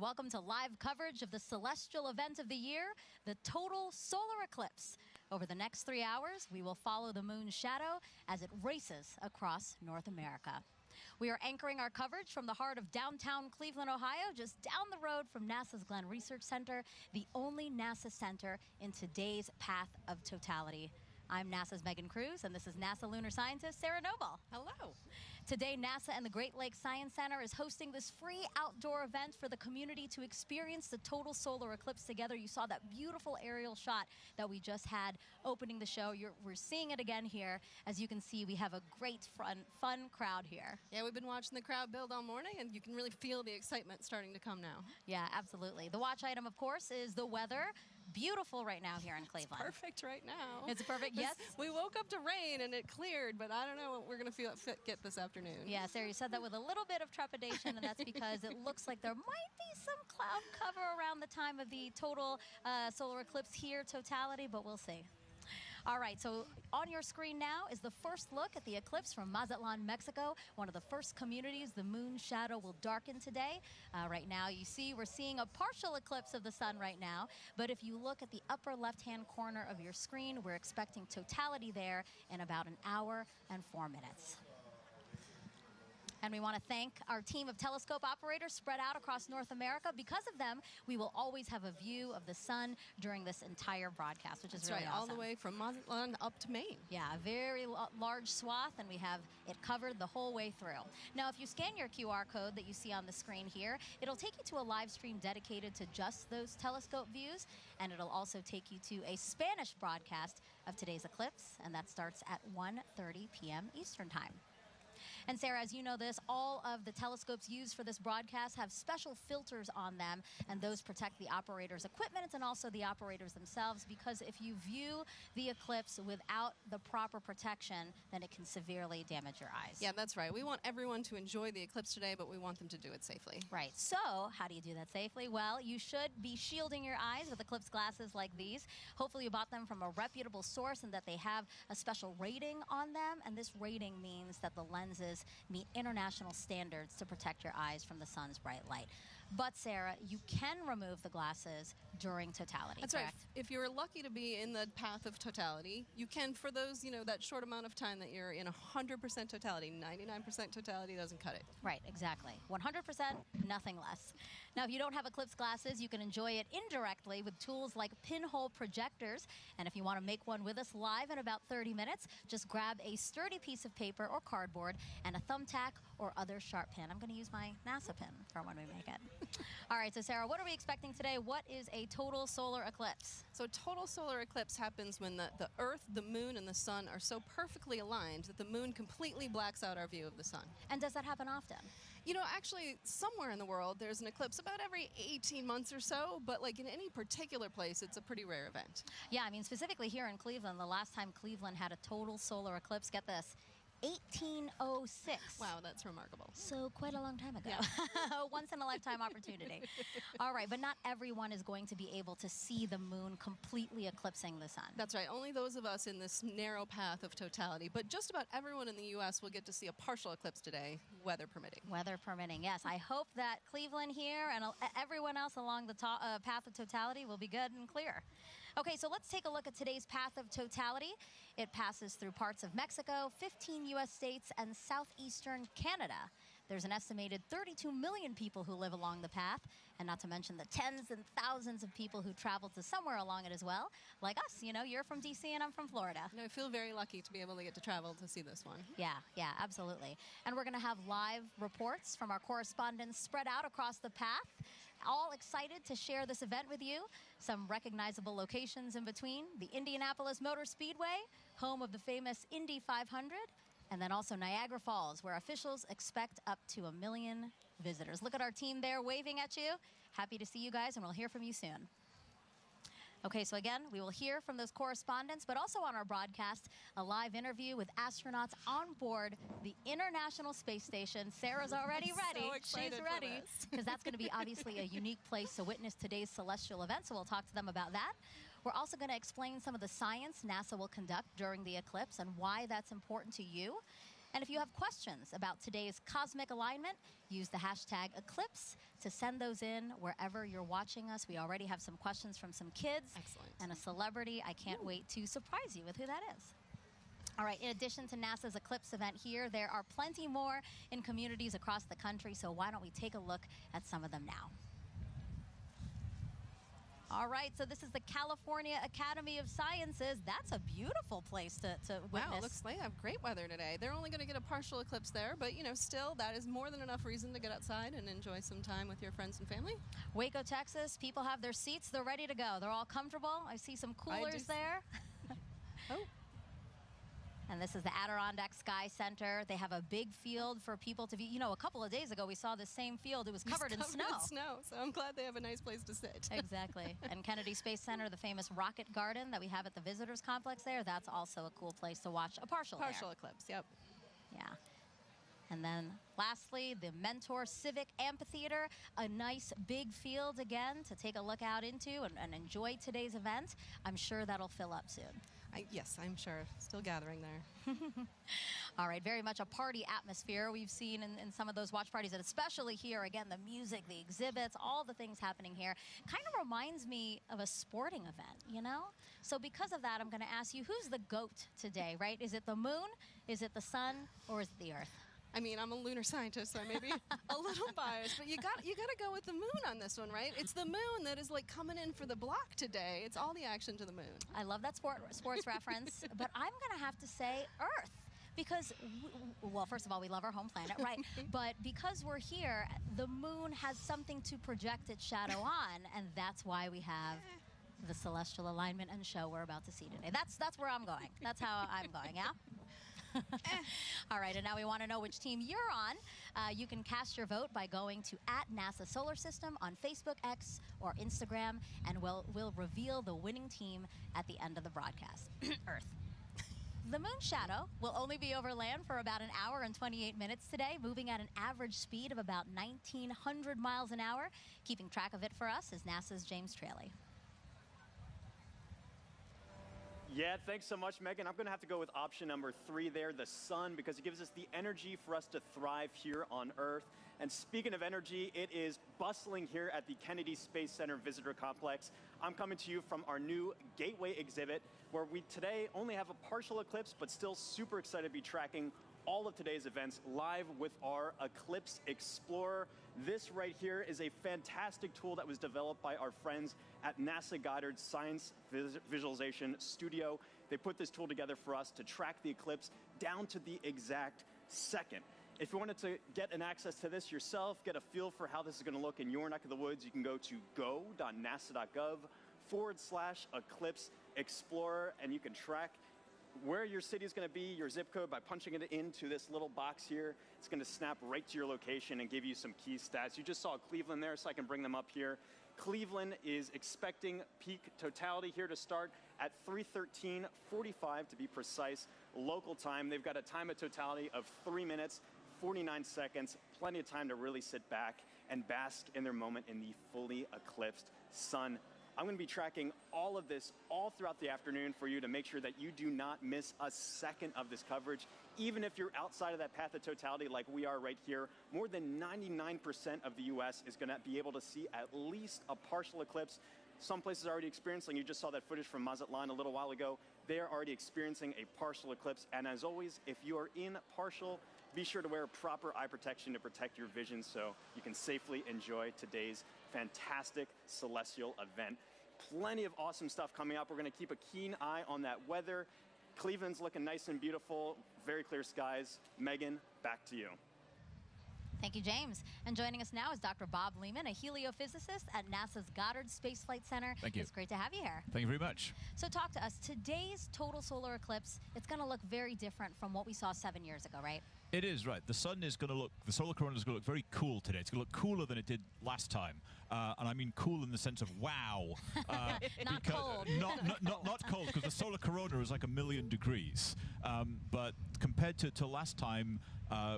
and welcome to live coverage of the celestial event of the year, the total solar eclipse. Over the next 3 hours, we will follow the moon's shadow as it races across North America. We are anchoring our coverage from the heart of downtown Cleveland, Ohio, just down the road from NASA's Glenn Research Center, the only NASA center in today's path of totality. I'm NASA's Megan Cruz, and this is NASA lunar scientist Sarah Noble. Hello. Today, NASA and the Great Lakes Science Center is hosting this free outdoor event for the community to experience the total solar eclipse together. You saw that beautiful aerial shot that we just had opening the show. We're seeing it again here. As you can see, we have a great fun crowd here. Yeah, we've been watching the crowd build all morning, and you can really feel the excitement starting to come now. Yeah, absolutely. The watch item, of course, is the weather. Beautiful right now here in Cleveland. It's perfect right now. It's perfect, yes. We woke up to rain and it cleared, but I don't know what we're going to get this afternoon. Yeah, Sarah, you said that with a little bit of trepidation, and that's because it looks like there might be some cloud cover around the time of the total solar eclipse here, totality, but we'll see. All right, so on your screen now is the first look at the eclipse from Mazatlan, Mexico, one of the first communities the moon's shadow will darken today. Right now, you see we're seeing a partial eclipse of the sun right now, but if you look at the upper left-hand corner of your screen, we're expecting totality there in about 1 hour and 4 minutes. And we want to thank our team of telescope operators spread out across North America. Because of them, we will always have a view of the sun during this entire broadcast, which is really awesome. All the way from Mazatlan up to Maine. Yeah, a very large swath, and we have it covered the whole way through. Now, if you scan your QR code that you see on the screen here, it'll take you to a live stream dedicated to just those telescope views, and it'll also take you to a Spanish broadcast of today's eclipse, and that starts at 1:30 p.m. Eastern Time. And Sarah, as you know this, all of the telescopes used for this broadcast have special filters on them, and those protect the operator's equipment and also the operators themselves, because if you view the eclipse without the proper protection, then it can severely damage your eyes. Yeah, that's right. We want everyone to enjoy the eclipse today, but we want them to do it safely. Right. So how do you do that safely? Well, you should be shielding your eyes with eclipse glasses like these. Hopefully you bought them from a reputable source and that they have a special rating on them, and this rating means that the lenses meet international standards to protect your eyes from the sun's bright light. But Sarah, you can remove the glasses during totality, That's correct? right. If you're lucky to be in the path of totality, you can, for those, that short amount of time that you're in 100% totality. 99% totality doesn't cut it. Right, exactly. 100%, nothing less. Now, if you don't have eclipse glasses, you can enjoy it indirectly with tools like pinhole projectors. And if you want to make one with us live in about 30 minutes, just grab a sturdy piece of paper or cardboard and a thumbtack or other sharp pin. I'm going to use my NASA pin for when we make it. All right, so Sarah, what are we expecting today? What is a total solar eclipse? So total solar eclipse happens when the Earth, the moon, and the sun are so perfectly aligned that the moon completely blacks out our view of the sun. And does that happen often? Actually, somewhere in the world, there's an eclipse about every 18 months or so, but like in any particular place, it's a pretty rare event. Yeah, I mean, specifically here in Cleveland, the last time Cleveland had a total solar eclipse, get this, 1806. Wow, that's remarkable. So quite a long time ago. Yeah. Once in a lifetime opportunity. All right, but not everyone is going to be able to see the moon completely eclipsing the sun. That's right. Only those of us in this narrow path of totality. But just about everyone in the U.S. will get to see a partial eclipse today, weather permitting. Weather permitting, yes. I hope that Cleveland here and everyone else along the path of totality will be good and clear. Okay, so let's take a look at today's path of totality. It passes through parts of Mexico, 15 U.S. states, and southeastern Canada. There's an estimated 32 million people who live along the path, and not to mention the tens and thousands of people who travel to somewhere along it as well. Like us, you're from D.C. and I'm from Florida. I feel very lucky to be able to get to travel to see this one. Yeah, absolutely. And we're going to have live reports from our correspondents spread out across the path, all excited to share this event with you. Some recognizable locations in between: the Indianapolis Motor Speedway, home of the famous Indy 500, and then also Niagara Falls, where officials expect up to 1 million visitors. Look at our team there waving at you. Happy to see you guys, and we'll hear from you soon. Okay, so again, we will hear from those correspondents, but also on our broadcast, a live interview with astronauts on board the International Space Station. Sarah's already ready. So excited. She's ready, because that's going to be obviously a unique place to witness today's celestial event, so we'll talk to them about that. We're also going to explain some of the science NASA will conduct during the eclipse and why that's important to you. And if you have questions about today's cosmic alignment, use the hashtag eclipse to send those in wherever you're watching us. We already have some questions from some kids. Excellent. And a celebrity. I can't wait to surprise you with who that is. All right, in addition to NASA's Eclipse event here, there are plenty more in communities across the country, so why don't we take a look at some of them now? All right, so this is the California Academy of Sciences. That's a beautiful place to witness. Wow, it looks like they have great weather today. They're only going to get a partial eclipse there, but still, that is more than enough reason to get outside and enjoy some time with your friends and family. Waco, Texas, people have their seats. They're ready to go. They're all comfortable. I see some coolers there. Oh. And this is the Adirondack Sky Center. They have a big field for people to view. A couple of days ago, we saw the same field. It was covered in snow. So I'm glad they have a nice place to sit. Exactly. And Kennedy Space Center, the famous rocket garden that we have at the visitors complex there, that's also a cool place to watch a partial eclipse, yep. Yeah. And then lastly, the Mentor Civic Amphitheater, a nice big field again to take a look out into and enjoy today's event. I'm sure that'll fill up soon. Yes, I'm sure. Still gathering there. All right, very much a party atmosphere we've seen in some of those watch parties, and especially here, again, the music, the exhibits, all the things happening here. Kind of reminds me of a sporting event, So because of that, I'm going to ask you, who's the GOAT today, right? Is it the moon, is it the sun, or is it the earth? I mean, I'm a lunar scientist, so I may be a little biased, but you got to go with the moon on this one, right? It's the moon that is like coming in for the block today. It's all the action to the moon. I love that sports reference, but I'm going to have to say Earth. Because, well, first of all, we love our home planet, right? But because we're here, the moon has something to project its shadow on, and that's why we have the celestial alignment and show we're about to see today. That's where I'm going. That's how I'm going, yeah? All right, and now we want to know which team you're on. You can cast your vote by going to @NASA Solar System on Facebook, X, or Instagram, and we'll reveal the winning team at the end of the broadcast. Earth. The moon shadow will only be over land for about an hour and 28 minutes today, moving at an average speed of about 1,900 miles an hour. Keeping track of it for us is NASA's James Traley. Yeah, thanks so much, Megan. I'm going to have to go with option number 3 there, the sun, because it gives us the energy for us to thrive here on Earth. And speaking of energy, it is bustling here at the Kennedy Space Center Visitor Complex. I'm coming to you from our new Gateway exhibit, where we today only have a partial eclipse, but still super excited to be tracking all of today's events live with our Eclipse Explorer. This right here is a fantastic tool that was developed by our friends at NASA Goddard's Science Visualization Studio. They put this tool together for us to track the eclipse down to the exact second. If you wanted to get an access to this yourself, get a feel for how this is going to look in your neck of the woods, you can go to go.nasa.gov/Eclipse Explorer, and you can track where your city is going to be, your zip code, by punching it into this little box here. It's going to snap right to your location and give you some key stats. You just saw Cleveland there, so I can bring them up here. Cleveland is expecting peak totality here to start at 3:13:45 to be precise, local time. They've got a time of totality of 3 minutes, 49 seconds, plenty of time to really sit back and bask in their moment in the fully eclipsed sun. I'm going to be tracking all of this all throughout the afternoon for you to make sure that you do not miss a second of this coverage. Even if you're outside of that path of totality like we are right here, more than 99% of the U.S. is going to be able to see at least a partial eclipse. Some places are already experiencing, you just saw that footage from Mazatlan a little while ago. They are already experiencing a partial eclipse. And as always, if you are in partial, be sure to wear proper eye protection to protect your vision so you can safely enjoy today's fantastic celestial event. Plenty of awesome stuff coming up. We're going to keep a keen eye on that weather. Cleveland's looking nice and beautiful, very clear skies. Megan, back to you. Thank you, James. And joining us now is Dr. Bob Lehman, a heliophysicist at NASA's Goddard Space Flight Center. Thank you. It's great to have you here. Thank you very much. So talk to us. Today's total solar eclipse, it's going to look very different from what we saw 7 years ago, right? It is, right. The sun is going to look, the solar corona is going to look very cool today. It's going to look cooler than it did last time. And I mean cool in the sense of wow. Not cold. Not cold, because the solar corona is like 1,000,000 degrees. But compared to last time,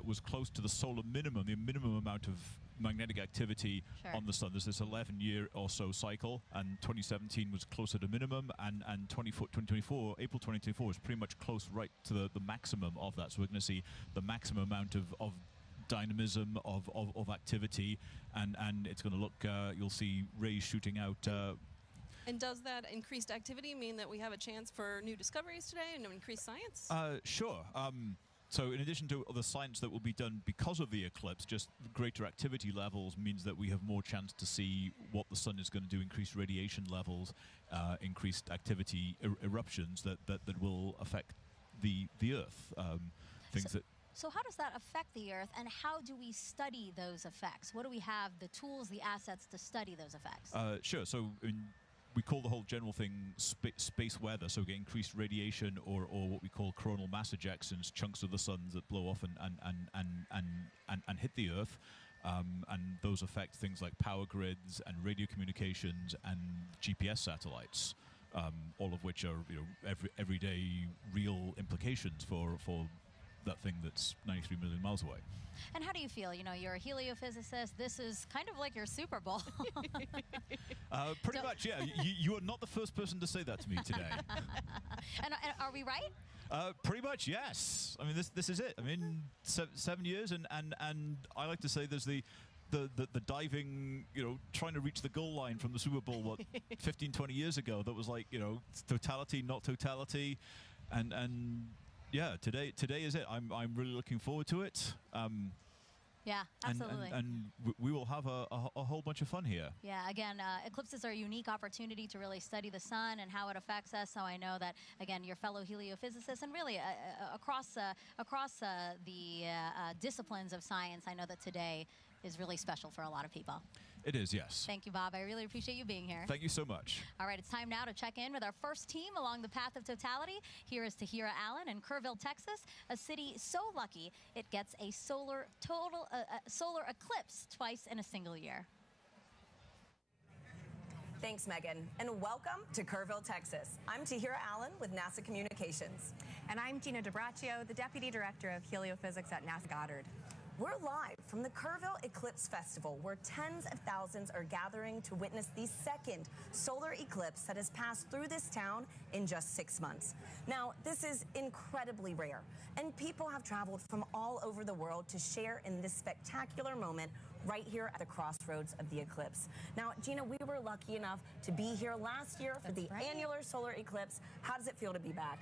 was close to the solar minimum, the minimum amount of magnetic activity on the sun. There's this 11-year or so cycle, and 2017 was closer to minimum, and 2024, April 2024 is pretty much close right to the maximum of that. So we're going to see the maximum amount of dynamism of activity, and it's going to look, you'll see rays shooting out. And does that increased activity mean that we have a chance for new discoveries today and increased science? Sure. So in addition to the science that will be done because of the eclipse, just greater activity levels means that we have more chance to see what the sun is going to do, increased radiation levels, increased activity, eruptions that will affect the Earth. So how does that affect the Earth, and how do we study those effects? What do we have, the tools, the assets to study those effects? Sure. So we call the whole general thing space weather, so we get increased radiation or what we call coronal mass ejections, chunks of the sun that blow off and hit the Earth. And those affect things like power grids and radio communications and GPS satellites, all of which are everyday real implications for that thing that's 93 million miles away. And how do you feel? You're a heliophysicist. This is kind of like your Super Bowl. Pretty much, yeah. You are not the first person to say that to me today. And are we right? Pretty much, yes. I mean, this is it. I mean, 7 years, and I like to say there's the diving, trying to reach the goal line from the Super Bowl, 15, 20 years ago, that was like, totality, not totality. And yeah, today is it. I'm really looking forward to it. Yeah, absolutely. And we will have a whole bunch of fun here. Yeah, again, eclipses are a unique opportunity to really study the sun and how it affects us. So I know that, again, your fellow heliophysicists and really across the disciplines of science, I know that today is really special for a lot of people. It is, yes. Thank you, Bob. I really appreciate you being here. Thank you so much. All right, it's time now to check in with our first team along the path of totality. Here is Tahira Allen in Kerrville, Texas, a city so lucky it gets a solar eclipse twice in a single year. Thanks, Megan, and welcome to Kerrville, Texas. I'm Tahira Allen with NASA Communications. And I'm Gina DiBraccio, the Deputy Director of Heliophysics at NASA Goddard. We're live from the Kerrville Eclipse Festival, where tens of thousands are gathering to witness the second solar eclipse that has passed through this town in just 6 months. Now, this is incredibly rare, and people have traveled from all over the world to share in this spectacular moment right here at the crossroads of the eclipse. Now, Gina, we were lucky enough to be here last year for the annular solar eclipse. How does it feel to be back?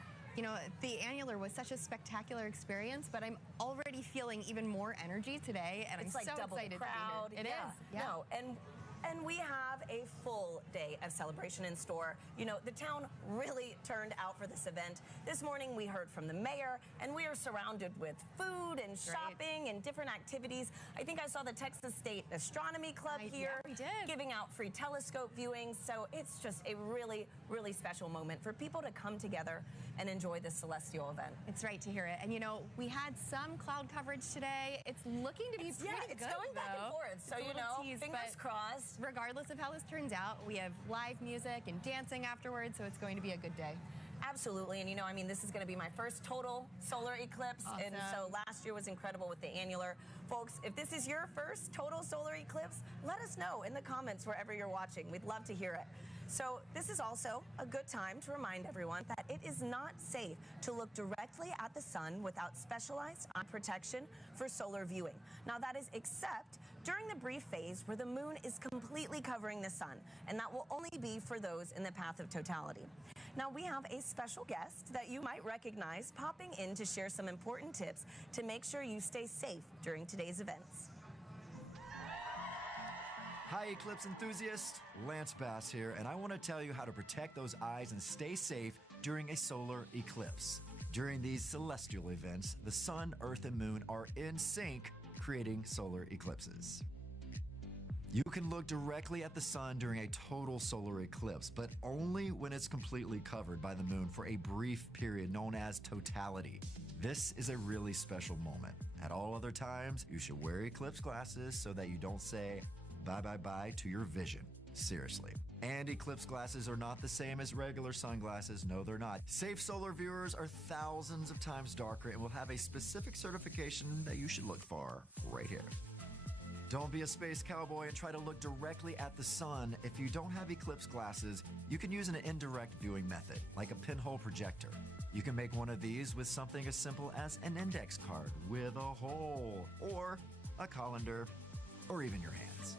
The annular was such a spectacular experience, but I'm already feeling even more energy today, and it's I'm like so double excited the crowd. to be here. It is. Yeah. No, and we have a full day of celebration in store. The town really turned out for this event. This morning we heard from the mayor, and we are surrounded with food and shopping and different activities. I think I saw the Texas State Astronomy Club here giving out free telescope viewings. So it's just a really, really special moment for people to come together and enjoy this celestial event. It's right to hear it. And we had some cloud coverage today. It's looking to be pretty good, it's going back and forth. So, fingers crossed. Regardless of how this turns out, we have live music and dancing afterwards, so it's going to be a good day. Absolutely, and this is going to be my first total solar eclipse, and so last year was incredible with the annular. Folks, if this is your first total solar eclipse, let us know in the comments wherever you're watching. We'd love to hear it. So this is also a good time to remind everyone that it is not safe to look directly at the sun without specialized eye protection for solar viewing. Now that is except during the brief phase where the moon is completely covering the sun, and that will only be for those in the path of totality. Now we have a special guest that you might recognize popping in to share some important tips to make sure you stay safe during today's events. Hi, eclipse enthusiasts. Lance Bass here, and I want to tell you how to protect those eyes and stay safe during a solar eclipse. During these celestial events, the sun, earth, and moon are in sync, creating solar eclipses. You can look directly at the sun during a total solar eclipse, but only when it's completely covered by the moon for a brief period known as totality. This is a really special moment. At all other times, you should wear eclipse glasses so that you don't say bye-bye-bye to your vision. Seriously. And eclipse glasses are not the same as regular sunglasses. No, they're not. Safe solar viewers are thousands of times darker and will have a specific certification that you should look for right here. Don't be a space cowboy and try to look directly at the sun. If you don't have eclipse glasses, you can use an indirect viewing method, like a pinhole projector. You can make one of these with something as simple as an index card with a hole, or a colander, or even your hands.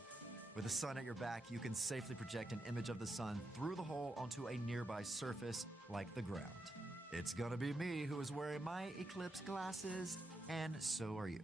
With the sun at your back, you can safely project an image of the sun through the hole onto a nearby surface, like the ground. It's gonna be me who is wearing my eclipse glasses, and so are you.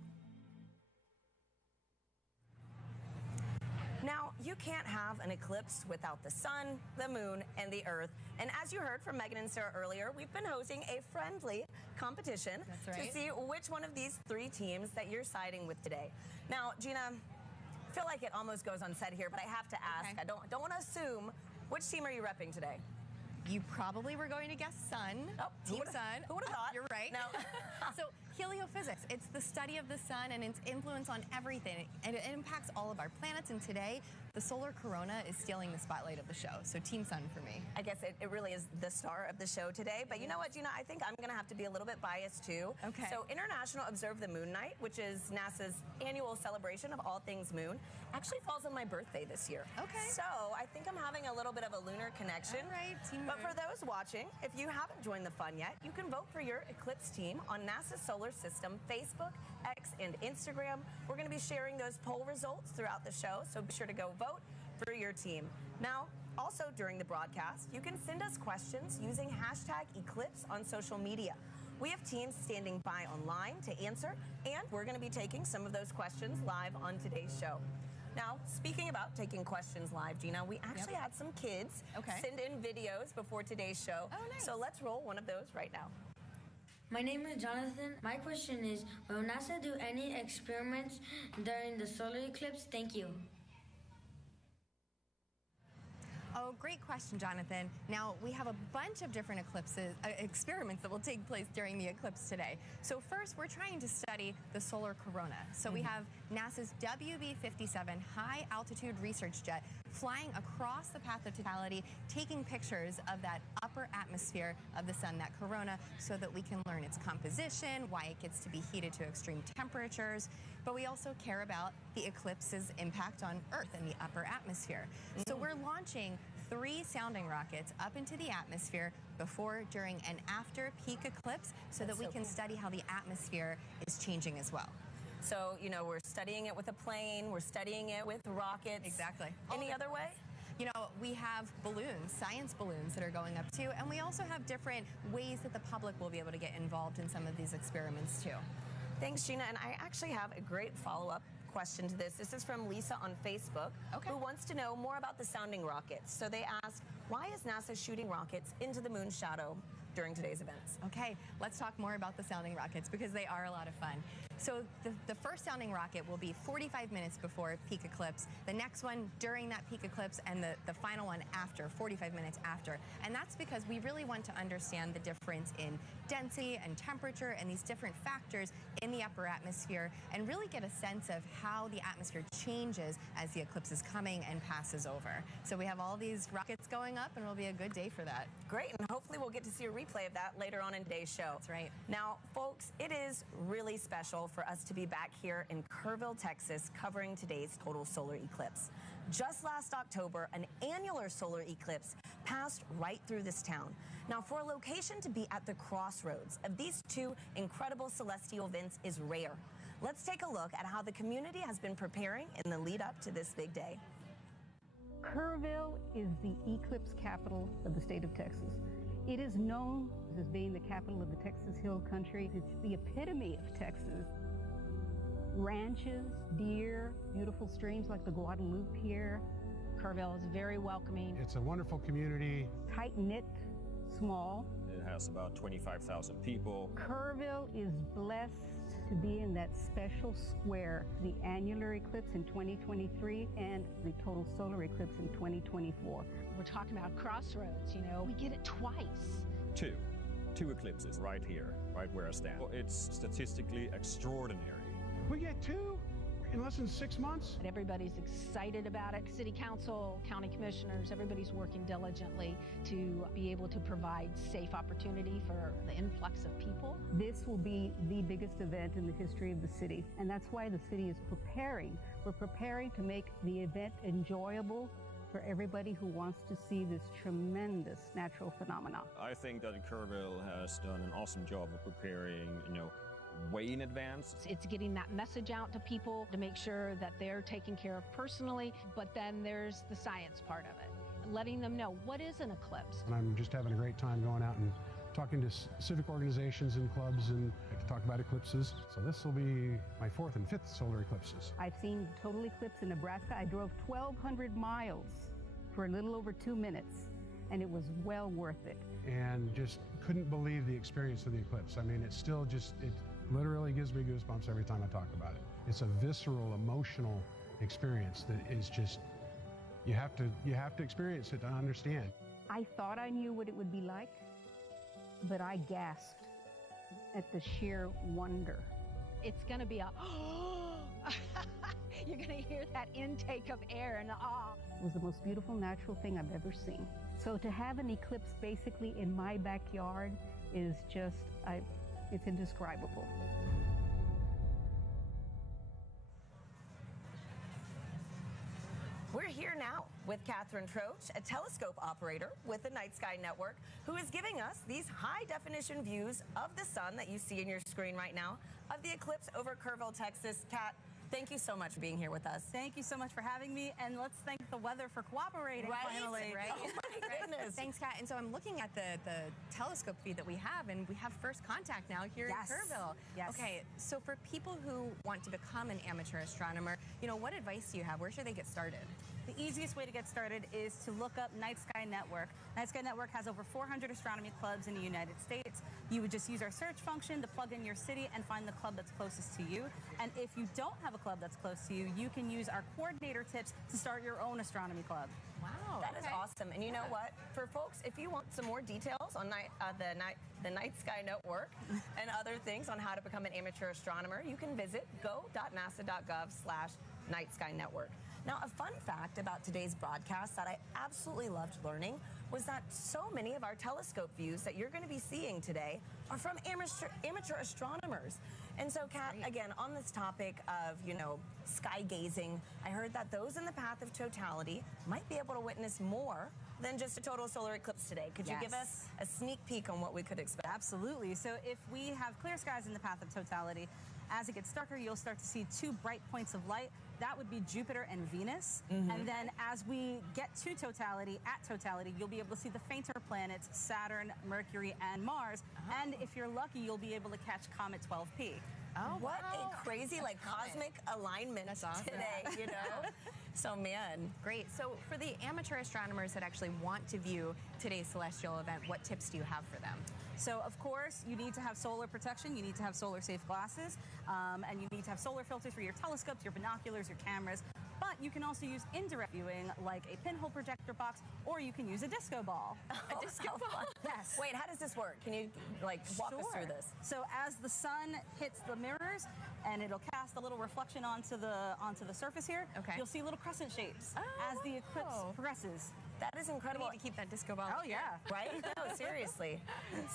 Now, you can't have an eclipse without the sun, the moon, and the earth. And as you heard from Megan and Sarah earlier, we've been hosting a friendly competition to see which one of these three teams that you're siding with today. Now, Gina, I feel like it almost goes unsaid here, but I have to ask. I don't want to assume. Which team are you repping today? You probably were going to guess sun. Oh, Team Sun. Who would have thought? You're right. No. So heliophysics, it's the study of the sun and its influence on everything. And it impacts all of our planets. And today, the solar corona is stealing the spotlight of the show. So Team Sun for me. I guess it really is the star of the show today. But you know what, Gina? I think I'm going to have to be a little bit biased, too. Okay. So International Observe the Moon Night, which is NASA's annual celebration of all things moon, actually falls on my birthday this year. Okay. So I think I'm having a little bit of a lunar connection. All right, Team But Moon. for those watching, if you haven't joined the fun yet, you can vote for your eclipse team on NASA's Solar System Facebook, X, and Instagram. We're going to be sharing those poll results throughout the show, so be sure to go vote for your team. Now, also during the broadcast, you can send us questions using #Eclipse on social media. We have teams standing by online to answer, and we're going to be taking some of those questions live on today's show. Now, speaking about taking questions live, Gina, we actually had some kids send in videos before today's show. Oh, nice. So let's roll one of those right now. My name is Jonathan. My question is, will NASA do any experiments during the solar eclipse? Thank you. Oh, great question, Jonathan. Now, we have a bunch of different experiments that will take place during the eclipse today. So first, we're trying to study the solar corona. So we have NASA's WB-57 high-altitude research jet flying across the path of totality, taking pictures of that upper atmosphere of the sun, that corona, so that we can learn its composition, why it gets to be heated to extreme temperatures. But we also care about the eclipse's impact on Earth and the upper atmosphere. So we're launching 3 sounding rockets up into the atmosphere before, during, and after peak eclipse so that we can study how the atmosphere is changing as well. So, you know, we're studying it with a plane, we're studying it with rockets. Exactly. Any other way? You know, we have balloons, science balloons that are going up too, and we also have different ways that the public will be able to get involved in some of these experiments too. Thanks, Gina. And I actually have a great follow-up question to this. This is from Lisa on Facebook, who wants to know more about the sounding rockets. So they ask, why is NASA shooting rockets into the moon's shadow during today's events? Okay, let's talk more about the sounding rockets because they are a lot of fun. So the first sounding rocket will be 45 minutes before peak eclipse, the next one during that peak eclipse, and the final one after, 45 minutes after. And that's because we really want to understand the difference in density and temperature and these different factors in the upper atmosphere and really get a sense of how the atmosphere changes as the eclipse is coming and passes over. So we have all these rockets going up and it'll be a good day for that. Great, and hopefully we'll get to see a replay of that later on in today's show. That's right. Now, folks, it is really special for us to be back here in Kerrville, Texas, covering today's total solar eclipse. Just last October, an annular solar eclipse passed right through this town. Now, for a location to be at the crossroads of these two incredible celestial events is rare. Let's take a look at how the community has been preparing in the lead up to this big day. Kerrville is the eclipse capital of the state of Texas. It is known as being the capital of the Texas Hill Country. It's the epitome of Texas. Ranches, deer, beautiful streams like the Guadalupe here. Kerrville is very welcoming. It's a wonderful community. Tight-knit, small. It has about 25,000 people. Kerrville is blessed to be in that special square, the annular eclipse in 2023 and the total solar eclipse in 2024. We're talking about crossroads, you know, we get it twice. Two eclipses right here, right where I stand. Well, it's statistically extraordinary. We get 2 in less than 6 months. Everybody's excited about it. City council, county commissioners, everybody's working diligently to be able to provide safe opportunity for the influx of people. This will be the biggest event in the history of the city, and that's why the city is preparing We're preparing to make the event enjoyable for everybody who wants to see this tremendous natural phenomenon. I think that Kerrville has done an awesome job of preparing, way in advance. It's getting that message out to people to make sure that they're taken care of personally, but then there's the science part of it, letting them know what is an eclipse. And I'm just having a great time going out and talking to civic organizations and clubs and talk about eclipses. So this will be my 4th and 5th solar eclipses. I've seen total eclipse in Nebraska. I drove 1,200 miles for a little over 2 minutes, and it was well worth it. And just couldn't believe the experience of the eclipse. I mean, it literally gives me goosebumps every time I talk about it. It's a visceral, emotional experience that is just, you have to experience it to understand. I thought I knew what it would be like, but I gasped at the sheer wonder. It's going to be you're going to hear that intake of air and awe. It was the most beautiful natural thing I've ever seen. So to have an eclipse basically in my backyard is just, it's indescribable. We're here now with Catherine Troach, a telescope operator with the Night Sky Network, who is giving us these high-definition views of the sun that you see in your screen right now of the eclipse over Kerrville, Texas. Kat, thank you so much for being here with us. Thank you so much for having me, and let's thank the weather for cooperating finally. Right? Oh my goodness. Thanks, Kat. And so I'm looking at the telescope feed that we have, and we have first contact now here in Kerrville. Yes. Okay, so for people who want to become an amateur astronomer, what advice do you have? Where should they get started? The easiest way to get started is to look up Night Sky Network. Night Sky Network has over 400 astronomy clubs in the United States. You would just use our search function to plug in your city and find the club that's closest to you. And if you don't have a club that's close to you, you can use our coordinator tips to start your own astronomy club. Wow. That is awesome. And you know what? For folks, if you want some more details on the Night Sky Network and other things on how to become an amateur astronomer, you can visit go.nasa.gov/Night Sky Network. Now, a fun fact about today's broadcast that I absolutely loved learning was that so many of our telescope views that you're going to be seeing today are from amateur astronomers. And so, Kat, again, on this topic of, sky gazing, I heard that those in the path of totality might be able to witness more than just a total solar eclipse today. Could you give us a sneak peek on what we could expect? Absolutely. So if we have clear skies in the path of totality, as it gets darker, you'll start to see 2 bright points of light. That would be Jupiter and Venus. And then as we get to totality, you'll be able to see the fainter planets, Saturn, Mercury, and Mars. And if you're lucky, you'll be able to catch Comet 12P. Oh, what a crazy, cosmic alignment today, So, man. Great. So for the amateur astronomers that actually want to view today's celestial event, what tips do you have for them? So, of course, you need to have solar protection. You need to have solar-safe glasses. And you need to have solar filters for your telescopes, your binoculars, your cameras. But you can also use indirect viewing, like a pinhole projector box, or you can use a disco ball. A disco ball? Yes. Wait, how does this work? Can you, walk us through this? So as the sun hits the mirrors, and it'll cast a little reflection onto the surface here, you'll see little crescent shapes as the eclipse progresses. That is incredible. We need to keep that disco ball. Oh, yeah. Right? No, seriously.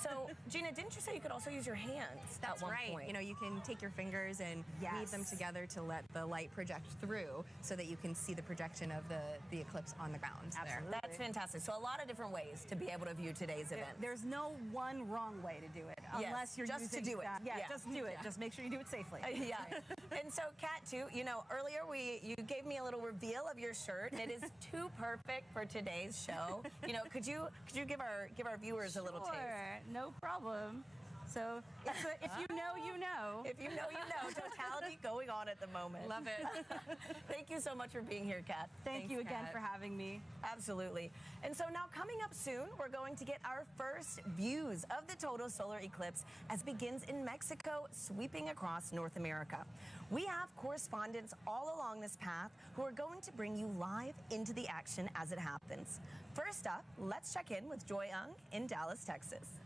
So, Gina, didn't you say you could also use your hands That's at one right. point? You can take your fingers and weave them together to let the light project through so that you can see the projection of the eclipse on the ground. Absolutely. There. That's fantastic. So a lot of different ways to be able to view today's event. There's no one wrong way to do it, unless you're just using to do it. Just do it. Just make sure you do it safely. Yeah. And so, Kat, too, earlier you gave me a little reveal of your shirt, and it is too perfect for today's show. Could you give our viewers a little taste? Sure, no problem. So if you know, you know. If you know, you know. Totality going on at the moment. Love it. Thank you so much for being here, Kat. Thanks, you again for having me. Absolutely. And so now coming up soon, we're going to get our first views of the total solar eclipse as it begins in Mexico, sweeping across North America. We have correspondents all along this path who are going to bring you live into the action as it happens. First up, let's check in with Joy Ung in Dallas, Texas.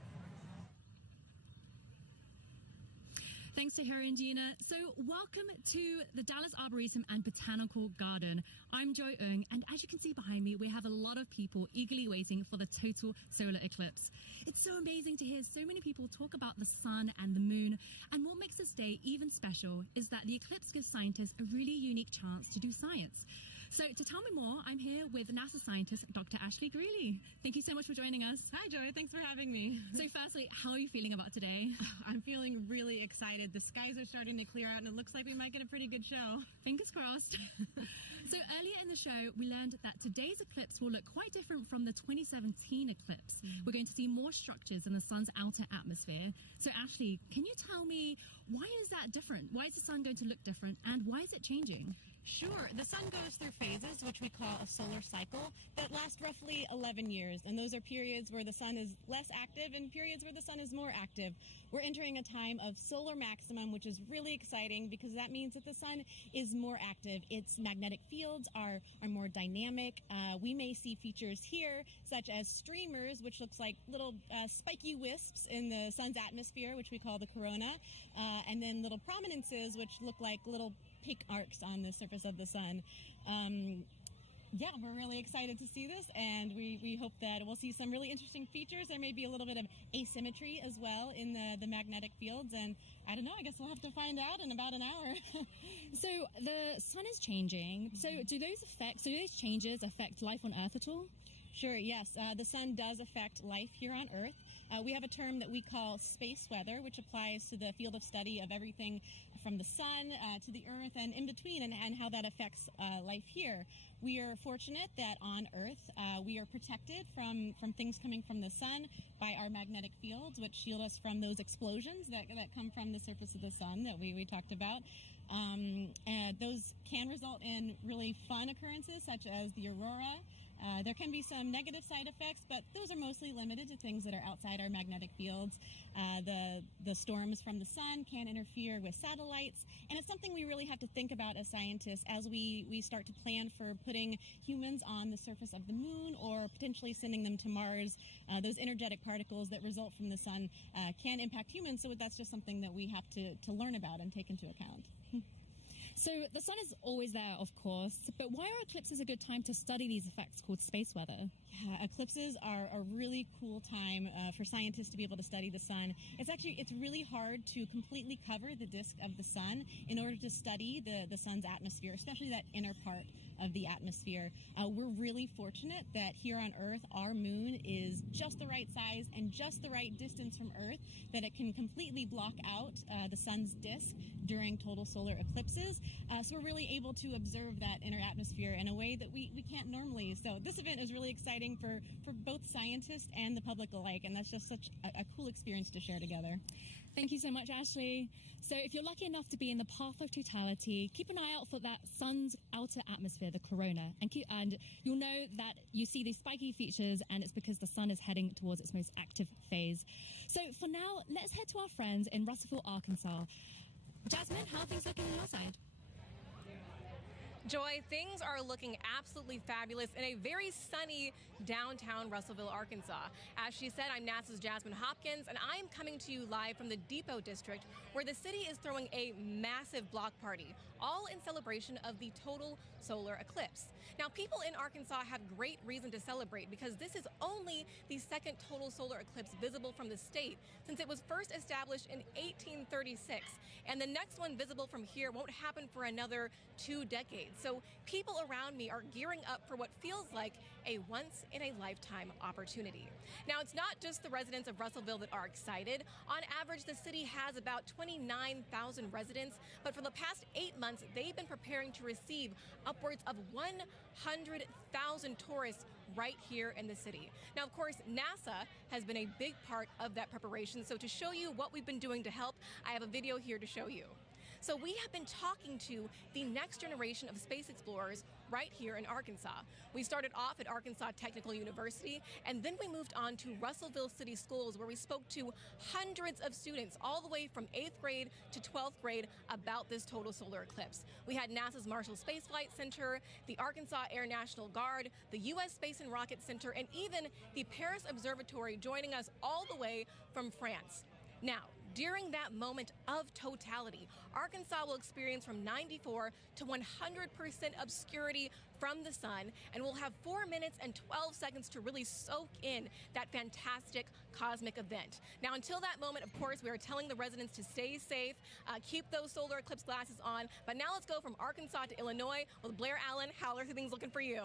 Thanks to Harry and Gina. So welcome to the Dallas Arboretum and Botanical Garden. I'm Joy Ung, and as you can see behind me, we have a lot of people eagerly waiting for the total solar eclipse. It's so amazing to hear so many people talk about the sun and the moon, and what makes this day even special is that the eclipse gives scientists a really unique chance to do science. So to tell me more, I'm here with NASA scientist Dr. Ashley Greeley. Thank you so much for joining us. Hi, Joy. Thanks for having me. So firstly, how are you feeling about today? I'm feeling really excited. The skies are starting to clear out, and it looks like we might get a pretty good show. Fingers crossed. So earlier in the show, we learned that today's eclipse will look quite different from the 2017 eclipse. We're going to see more structures in the sun's outer atmosphere. So Ashley, can you tell me, why is that different? Why is the sun going to look different, and why is it changing? Sure. The sun goes through phases, which we call a solar cycle, that last roughly 11 years. And those are periods where the sun is less active and periods where the sun is more active. We're entering a time of solar maximum, which is really exciting because that means that the sun is more active. Its magnetic fields are more dynamic. We may see features here, such as streamers, which looks like little spiky wisps in the sun's atmosphere, which we call the corona, and then little prominences, which look like little peak arcs on the surface of the sun. Yeah, we're really excited to see this, and we hope that we'll see some really interesting features. There may be a little bit of asymmetry as well in the magnetic fields, and I don't know, I guess we'll have to find out in about an hour. So the sun is changing. So do those changes affect life on Earth at all? Sure, yes. The sun does affect life here on Earth. We have a term that we call space weather, which applies to the field of study of everything from the sun to the Earth and in between, and how that affects life here. We are fortunate that on Earth we are protected from things coming from the sun by our magnetic fields, which shield us from those explosions that come from the surface of the sun that we talked about. And those can result in really fun occurrences, such as the aurora. There can be some negative side effects, but those are mostly limited to things that are outside our magnetic fields. The storms from the sun can interfere with satellites, and it's something we really have to think about as scientists as we start to plan for putting humans on the surface of the moon or potentially sending them to Mars. Those energetic particles that result from the sun can impact humans, so that's just something that we have to learn about and take into account. So the sun is always there, of course, but why are eclipses a good time to study these effects called space weather? Yeah, eclipses are a really cool time for scientists to be able to study the sun. It's really hard to completely cover the disk of the sun in order to study the sun's atmosphere, especially that inner part of the atmosphere. We're really fortunate that here on Earth, our moon is just the right size and just the right distance from Earth that it can completely block out the sun's disk during total solar eclipses. So we're really able to observe that inner atmosphere in a way that we can't normally. So this event is really exciting for both scientists and the public alike, and that's just such a cool experience to share together. Thank you so much, Ashley. So if you're lucky enough to be in the path of totality, keep an eye out for that sun's outer atmosphere, the corona, and you'll know that you see these spiky features, and it's because the sun is heading towards its most active phase. So for now, let's head to our friends in Russellville, Arkansas. Jasmine, how are things looking on your side? Joy, things are looking absolutely fabulous in a very sunny downtown Russellville, Arkansas. As she said, I'm NASA's Jasmine Hopkins, and I'm coming to you live from the Depot District, where the city is throwing a massive block party, all in celebration of the total solar eclipse. Now, people in Arkansas have great reason to celebrate because this is only the second total solar eclipse visible from the state since it was first established in 1836. And the next one visible from here won't happen for another 2 decades. So people around me are gearing up for what feels like a once-in-a-lifetime opportunity. Now, it's not just the residents of Russellville that are excited. On average, the city has about 29,000 residents, but for the past 8 months, they've been preparing to receive upwards of 100,000 tourists right here in the city. Now, of course, NASA has been a big part of that preparation. So to show you what we've been doing to help, I have a video here to show you. So we have been talking to the next generation of space explorers right here in Arkansas. We started off at Arkansas Technical University, and then we moved on to Russellville City Schools, where we spoke to hundreds of students all the way from 8th grade to 12th grade about this total solar eclipse. We had NASA's Marshall Space Flight Center, the Arkansas Air National Guard, the U.S. Space and Rocket Center, and even the Paris Observatory joining us all the way from France. Now, during that moment of totality, Arkansas will experience from 94 to 100% obscurity from the sun, and we'll have 4 minutes and 12 seconds to really soak in that fantastic cosmic event. Now, until that moment, of course, we are telling the residents to stay safe, keep those solar eclipse glasses on. But now let's go from Arkansas to Illinois with Blair Allen. How are things looking for you?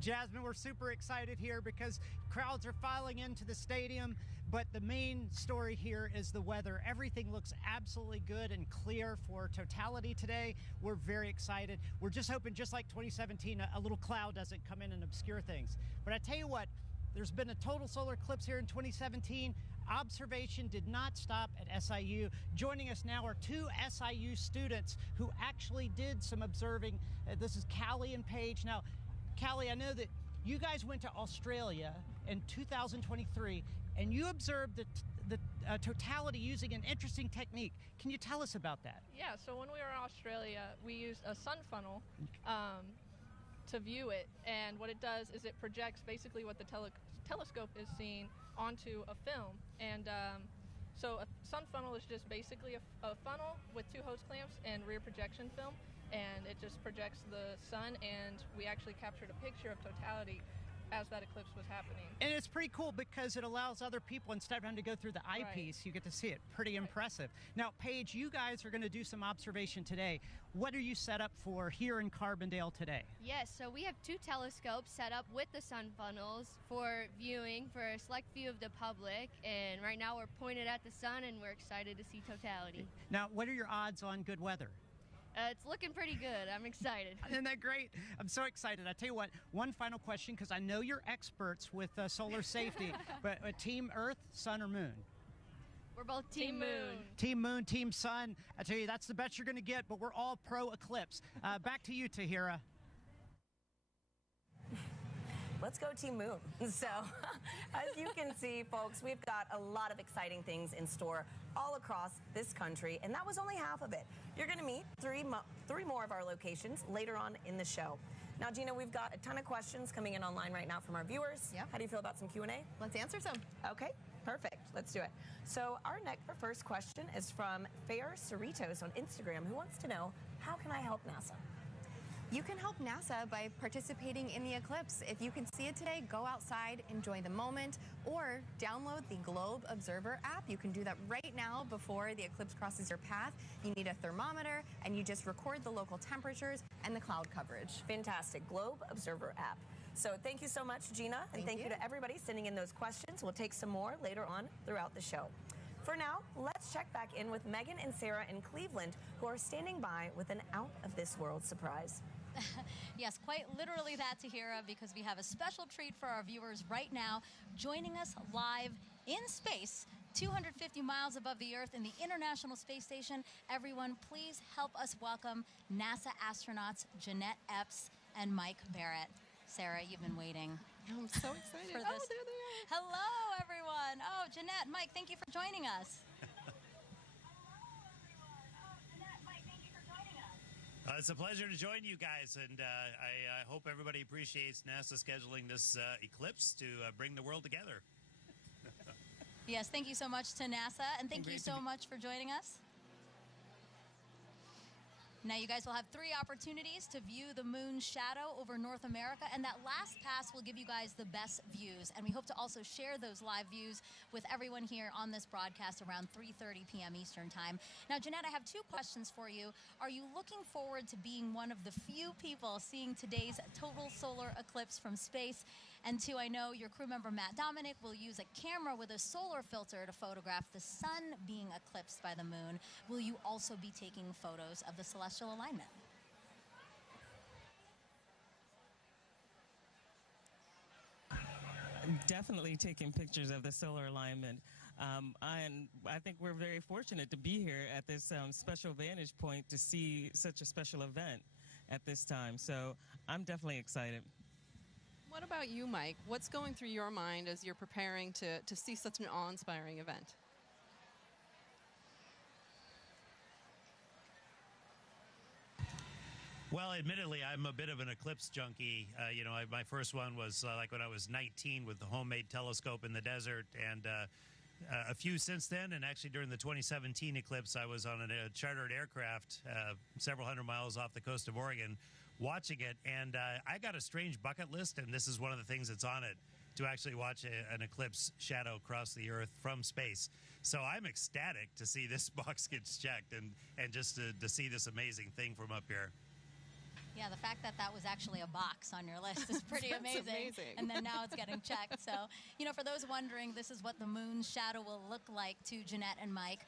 Jasmine, we're super excited here because crowds are filing into the stadium, but the main story here is the weather. Everything looks absolutely good and clear for totality today. We're very excited. We're just hoping, just like 2017, a little cloud doesn't come in and obscure things. But I tell you what, there's been a total solar eclipse here in 2017. Observation did not stop at SIU. Joining us now are 2 SIU students who actually did some observing. This is Callie and Paige. Now, Callie, I know that you guys went to Australia in 2023 and you observed the totality using an interesting technique. Can you tell us about that? Yeah, so when we were in Australia, we used a sun funnel to view it, and what it does is it projects basically what the telescope is seeing onto a film. And so a sun funnel is just basically a funnel with 2 hose clamps and rear projection film, and it just projects the sun, and we actually captured a picture of totality as that eclipse was happening. And it's pretty cool because it allows other people, instead of having to go through the eyepiece, you get to see it. Pretty impressive. Now, Paige, you guys are going to do some observation today. What are you set up for here in Carbondale today? Yes, so we have 2 telescopes set up with the sun funnels for viewing for a select view of the public, and right now we're pointed at the sun and we're excited to see totality. Now, what are your odds on good weather? It's looking pretty good. I'm excited. Isn't that great? I'm so excited. I tell you what, one final question, because I know you're experts with solar safety, but Team Earth, Sun, or Moon? We're both Team Moon. Team Moon, Team Sun. I tell you, that's the best you're going to get, but we're all pro eclipse. Back to you, Tahira. Let's go Team Moon. So, as you can see, folks, we've got a lot of exciting things in store all across this country, and that was only half of it. You're going to meet three more of our locations later on in the show. Now, Gina, we've got a ton of questions coming in online right now from our viewers. Yeah. How do you feel about some Q&A? Let's answer some. Okay, perfect. Let's do it. So our first question is from Fair Cerritos on Instagram, who wants to know, how can I help NASA? You can help NASA by participating in the eclipse. If you can see it today, go outside, enjoy the moment, or download the Globe Observer app. You can do that right now before the eclipse crosses your path. You need a thermometer, and you just record the local temperatures and the cloud coverage. Fantastic. Globe Observer app. So thank you so much, Gina, and thank you to everybody sending in those questions. We'll take some more later on throughout the show. For now, let's check back in with Megan and Sarah in Cleveland, who are standing by with an out-of-this-world surprise. Yes, quite literally that, Tahira, because we have a special treat for our viewers right now, joining us live in space, 250 miles above the Earth in the International Space Station. Everyone, please help us welcome NASA astronauts Jeanette Epps and Mike Barrett. Sarah, you've been waiting. I'm so excited. For this. Oh, there they are. Hello, everyone. Oh, Jeanette, Mike, thank you for joining us. It's a pleasure to join you guys, and I hope everybody appreciates NASA scheduling this eclipse to bring the world together. Yes, thank you so much to NASA, and thank you so much for joining us. Now you guys will have 3 opportunities to view the moon's shadow over North America, and that last pass will give you guys the best views. And we hope to also share those live views with everyone here on this broadcast around 3:30 p.m. Eastern Time. Now, Jeanette, I have 2 questions for you. Are you looking forward to being one of the few people seeing today's total solar eclipse from space? And 2, I know your crew member Matt Dominic will use a camera with a solar filter to photograph the sun being eclipsed by the moon. Will you also be taking photos of the celestial alignment? I'm definitely taking pictures of the solar alignment. And I think we're very fortunate to be here at this special vantage point to see such a special event at this time. So I'm definitely excited. What about you, Mike? What's going through your mind as you're preparing to see such an awe-inspiring event? Well, admittedly, I'm a bit of an eclipse junkie. You know, my first one was like when I was 19 with the homemade telescope in the desert, and a few since then, and actually during the 2017 eclipse, I was on a chartered aircraft several hundred miles off the coast of Oregon watching it, and I got a strange bucket list, and this is one of the things that's on it, to actually watch an eclipse shadow cross the Earth from space. So I'm ecstatic to see this box gets checked and just to see this amazing thing from up here. Yeah, the fact that that was actually a box on your list is pretty amazing. And then now it's getting checked. So, you know, for those wondering, this is what the moon's shadow will look like to Jeanette and Mike.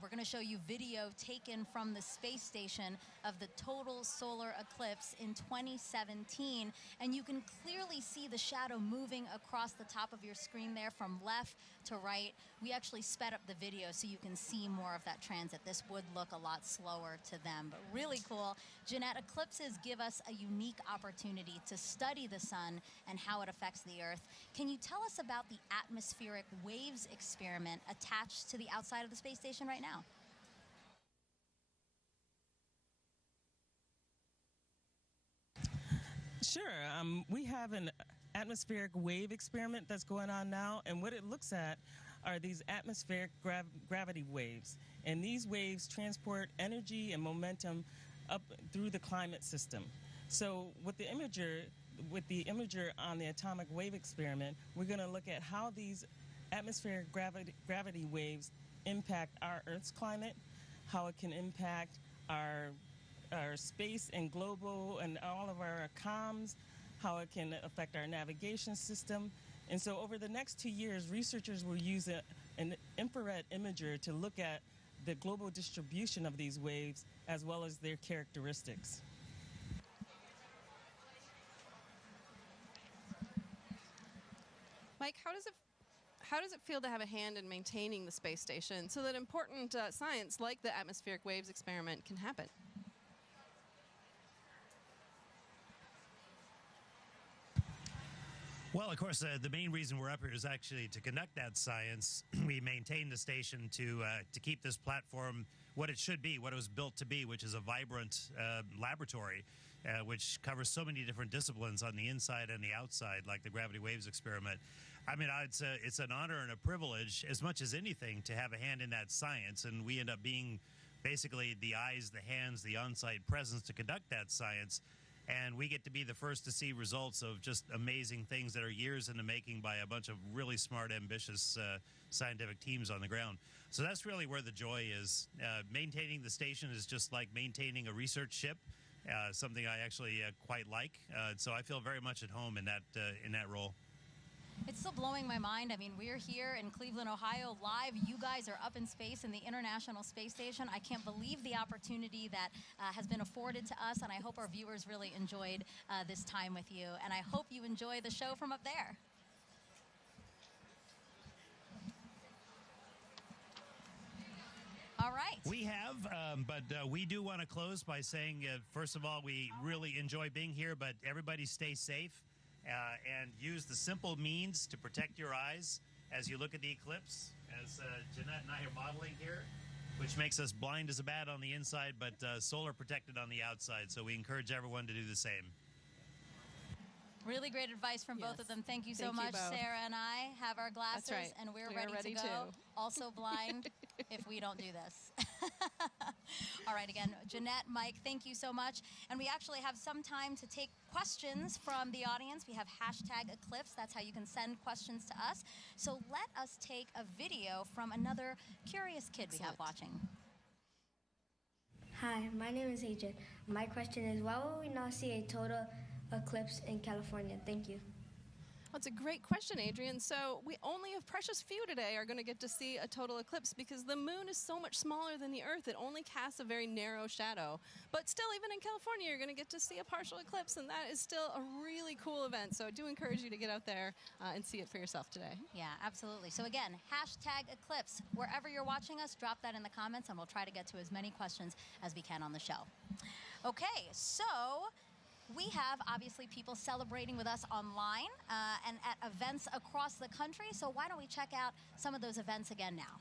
We're going to show you video taken from the space station of the total solar eclipse in 2017. And you can clearly see the shadow moving across the top of your screen there from left to right. We actually sped up the video so you can see more of that transit. This would look a lot slower to them, but really cool. Jeanette, eclipses give us a unique opportunity to study the sun and how it affects the Earth. Can you tell us about the atmospheric waves experiment attached to the outside of the space station right now? Sure. We have an atmospheric wave experiment that's going on now, and what it looks at are these atmospheric gravity waves. And these waves transport energy and momentum up through the climate system. So with the imager on the atomic wave experiment, we're going to look at how these atmospheric gravity waves impact our Earth's climate, how it can impact our space and global and all of our comms, how it can affect our navigation system. And so over the next 2 years, researchers will use an infrared imager to look at the global distribution of these waves as well as their characteristics. Mike, how does it feel to have a hand in maintaining the space station so that important science like the atmospheric waves experiment can happen? Well, of course, the main reason we're up here is actually to conduct that science. We maintain the station to keep this platform what it should be, what it was built to be, which is a vibrant laboratory, which covers so many different disciplines on the inside and the outside, like the gravity waves experiment. I mean, it's an honor and a privilege, as much as anything, to have a hand in that science, and we end up being basically the eyes, the hands, the on-site presence to conduct that science. And we get to be the first to see results of just amazing things that are years in the making by a bunch of really smart, ambitious scientific teams on the ground. So that's really where the joy is. Maintaining the station is just like maintaining a research ship, something I actually quite like. So I feel very much at home in that role. It's still blowing my mind. I mean, we're here in Cleveland, Ohio, live. You guys are up in space in the International Space Station. I can't believe the opportunity that has been afforded to us, and I hope our viewers really enjoyed this time with you. And I hope you enjoy the show from up there. All right. We have, but we do want to close by saying, first of all, we really enjoy being here, but everybody stay safe. And use the simple means to protect your eyes as you look at the eclipse, as Jeanette and I are modeling here, which makes us blind as a bat on the inside, but solar protected on the outside. So we encourage everyone to do the same. Really great advice from both of them. Thank you so much. Sarah and I have our glasses, and we're ready to go. Also blind if we don't do this. All right, again, Jeanette, Mike, thank you so much. And we actually have some time to take questions from the audience. We have #Eclipse. That's how you can send questions to us. So let us take a video from another curious kid we have watching. Hi, my name is Adrian. My question is, why will we not see a total eclipse in California? Thank you. Well, it's a great question, Adrian. So we only a precious few today are going to get to see a total eclipse because the moon is so much smaller than the Earth. It only casts a very narrow shadow. But still, even in California, you're going to get to see a partial eclipse, and that is still a really cool event. So I do encourage you to get out there and see it for yourself today. Yeah, absolutely. So again, #Eclipse. Wherever you're watching us, drop that in the comments, and we'll try to get to as many questions as we can on the show. Okay, so we have, obviously, people celebrating with us online and at events across the country. So why don't we check out some of those events again now?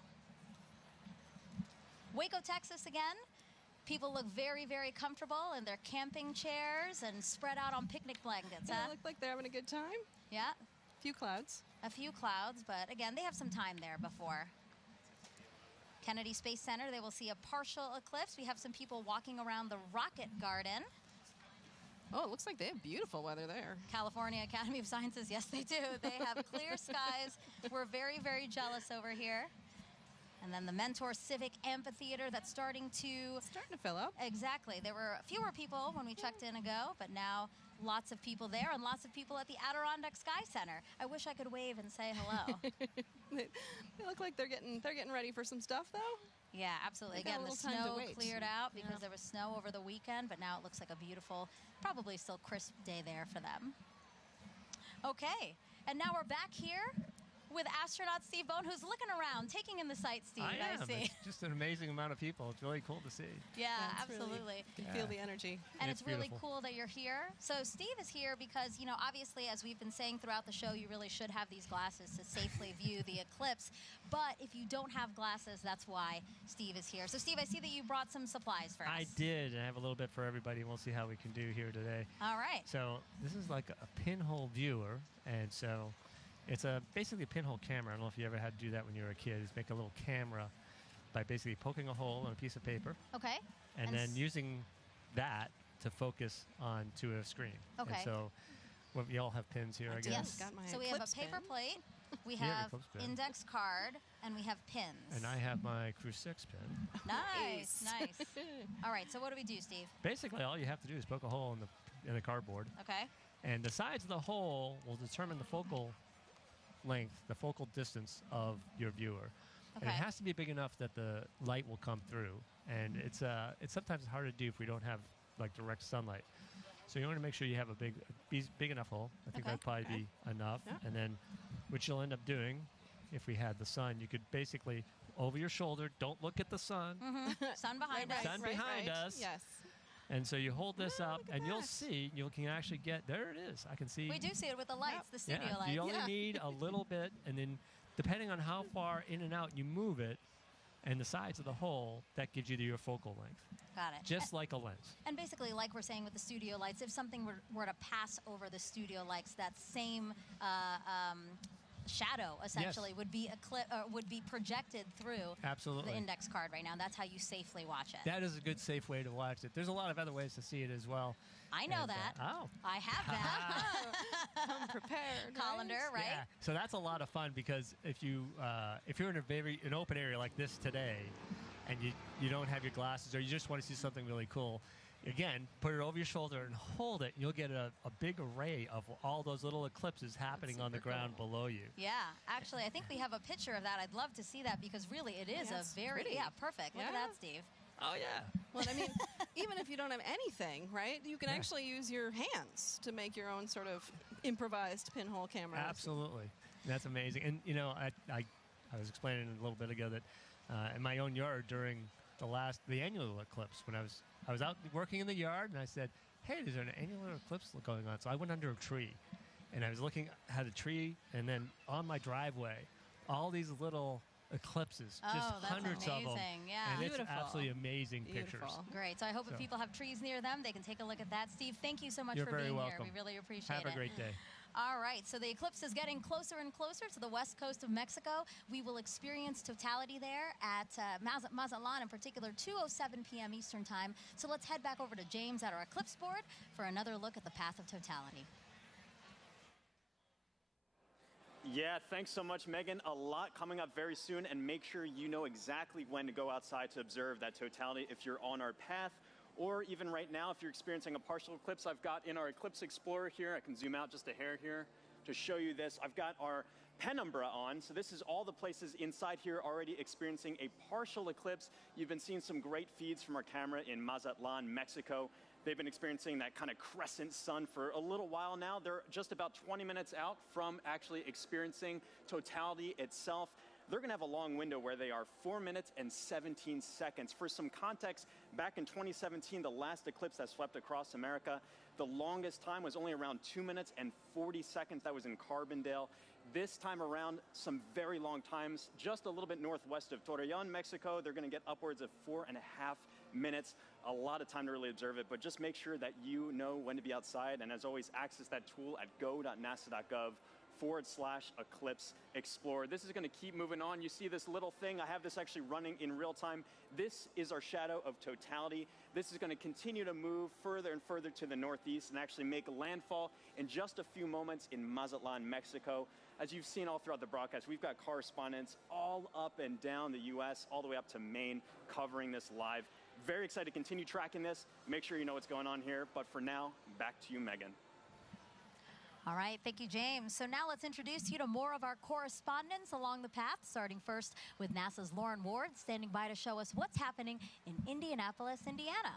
Waco, Texas again. People look very, very comfortable in their camping chairs and spread out on picnic blankets. They look like they're having a good time. Yeah. few clouds. A few clouds, but again, they have some time there before. Kennedy Space Center, they will see a partial eclipse. We have some people walking around the Rocket Garden. Oh, it looks like they have beautiful weather there. California Academy of Sciences, yes, they do. They have clear skies. We're very, very jealous over here. And then the Mentor Civic Amphitheater that's starting to fill up. Exactly. There were fewer people when we checked in ago, but now lots of people there and lots of people at the Adirondack Sky Center. I wish I could wave and say hello. They look like they're getting ready for some stuff, though. Yeah, absolutely. They've got Again, a the little time to snow wait. cleared out because there was snow over the weekend, but now it looks like a beautiful, probably still crisp day there for them. Okay, and now we're back here with astronaut Steve Bone, who's looking around, taking in the sights, Steve, I see. It's just an amazing amount of people. It's really cool to see. Yeah, it's absolutely. Really, you can feel the energy. And it's really beautiful. cool that you're here. So Steve is here because, you know, obviously, as we've been saying throughout the show, you really should have these glasses to safely view the eclipse. But if you don't have glasses, that's why Steve is here. So Steve, I see that you brought some supplies for us. I did. I have a little bit for everybody, and we'll see how we can do here today. All right. So this is like a pinhole viewer, and so it's basically a pinhole camera. I don't know if you ever had to do that when you were a kid. Is make a little camera by basically poking a hole in a piece of paper. Okay. And then using that to focus onto a screen. Okay. And so we all have pins here, I guess. Yes. So we have a paper plate, we Yeah, have eclipse pin. index card, and we have pins. And I have my Cruise 6 pin. Nice, nice. All right, so what do we do, Steve? Basically, all you have to do is poke a hole in the cardboard. Okay. And the sides of the hole will determine the focal length, the focal distance of your viewer. And it Okay. has to be big enough that the light will come through. And it's sometimes hard to do if we don't have like direct sunlight. So you want to make sure you have a big enough hole. I think that'd probably be enough. Yeah. And then what you'll end up doing, if we had the sun, you could basically over your shoulder, don't look at the sun. Sun behind us. Sun behind us. Yes. And so you hold this up, and you'll see, you can actually get, there it is. I can see. We do see it with the lights, the studio Yeah, lights. you only need a little bit, and then depending on how far in and out you move it, and the sides of the hole, that gives you your focal length. Got it. Just like a lens. And basically, like we're saying with the studio lights, if something were to pass over the studio lights, that same shadow essentially would be projected through Absolutely. the index card right now. That's how you safely watch it. That is a good, safe way to watch it. There's a lot of other ways to see it as well. I know And, that. oh. I have that. Come prepared. Colander, right? Yeah. So that's a lot of fun because if you're in an open area like this today, and you don't have your glasses or you just want to see something really cool, again, put it over your shoulder and hold it. And you'll get a big array of all those little eclipses happening on the ground below you. Yeah, actually, I think we have a picture of that. I'd love to see that because really it is Yeah, it's a very, pretty. perfect. Look at Yeah. that, Steve. Oh, yeah. Well, I mean, even if you don't have anything, right, you can actually use your hands to make your own sort of improvised pinhole camera. Absolutely. That's amazing. And, you know, I was explaining a little bit ago that in my own yard during the annual eclipse, when I was out working in the yard, and I said, hey, there's an annular eclipse going on. So I went under a tree, and I was looking at a tree, and then on my driveway, all these little eclipses, just that's hundreds of them. amazing. Yeah. And it's Beautiful. absolutely amazing pictures. Great. So I hope if So- people have trees near them, they can take a look at that. Steve, thank you so much You're for very being welcome. here. We really appreciate it. Have a great day. All right, so the eclipse is getting closer and closer to the west coast of Mexico. We will experience totality there at Mazatlan, in particular, 2:07 p.m. Eastern Time. So let's head back over to James at our eclipse board for another look at the path of totality. Yeah, thanks so much, Megan. A lot coming up very soon, and make sure you know exactly when to go outside to observe that totality if you're on our path, or even right now if you're experiencing a partial eclipse. I've got in our Eclipse Explorer here, I can zoom out just a hair here to show you this. I've got our penumbra on, so this is all the places inside here already experiencing a partial eclipse. You've been seeing some great feeds from our camera in Mazatlan, Mexico. They've been experiencing that kind of crescent sun for a little while now. They're just about 20 minutes out from actually experiencing totality itself. They're going to have a long window where they are 4 minutes and 17 seconds. For some context, back in 2017, the last eclipse that swept across America, the longest time was only around 2 minutes and 40 seconds. That was in Carbondale. This time around, some very long times, just a little bit northwest of Torreon, Mexico. They're going to get upwards of 4.5 minutes. A lot of time to really observe it, but just make sure that you know when to be outside. And as always, access that tool at go.nasa.gov eclipse explorer. This is going to keep moving on. You see this little thing. I have this actually running in real time. This is our shadow of totality. This is going to continue to move further and further to the northeast and actually make landfall in just a few moments in Mazatlan, Mexico. As you've seen all throughout the broadcast, we've got correspondents all up and down the U.S., all the way up to Maine, covering this live. Very excited to continue tracking this. Make sure you know what's going on here. But for now, back to you, Megan. All right, thank you, James. So now let's introduce you to more of our correspondents along the path, starting first with NASA's Lauren Ward, standing by to show us what's happening in Indianapolis, Indiana.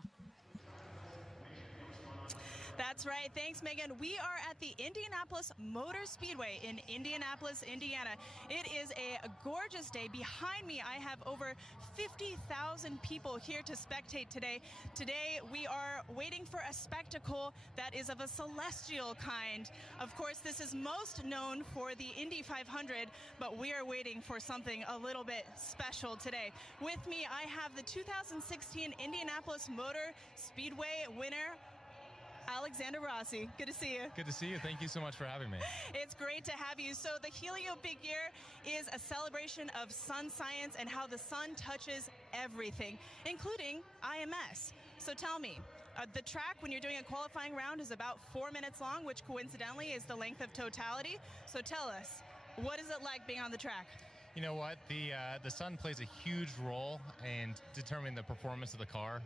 That's right. Thanks, Megan. We are at the Indianapolis Motor Speedway in Indianapolis, Indiana. It is a gorgeous day. Behind me, I have over 50,000 people here to spectate today. Today, we are waiting for a spectacle that is of a celestial kind. Of course, this is most known for the Indy 500, but we are waiting for something a little bit special today. With me, I have the 2016 Indianapolis Motor Speedway winner, Alexander Rossi. Good to see you. Good to see you. Thank you so much for having me. It's great to have you. So the Helio Big Year is a celebration of sun science and how the sun touches everything, including IMS. So tell me, the track when you're doing a qualifying round is about 4 minutes long, which coincidentally is the length of totality. So tell us, what is it like being on the track? You know what? The sun plays a huge role in determining the performance of the car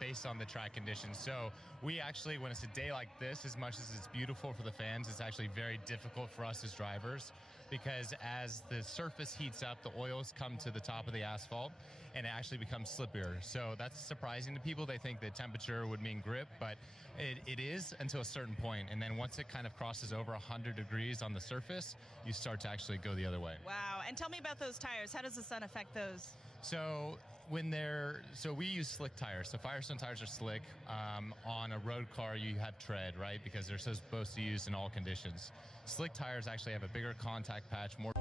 based on the track conditions. So we actually, when it's a day like this, as much as it's beautiful for the fans, it's actually very difficult for us as drivers, because as the surface heats up, the oils come to the top of the asphalt and it actually becomes slippier. So that's surprising to people. They think that temperature would mean grip, but it is until a certain point. And then once it kind of crosses over 100 degrees on the surface, you start to actually go the other way. Wow. And tell me about those tires. How does the sun affect those? So we use slick tires. So Firestone tires are slick. On a road car, you have tread, right? Because they're supposed to be used in all conditions. Slick tires actually have a bigger contact patch, more.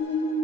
you.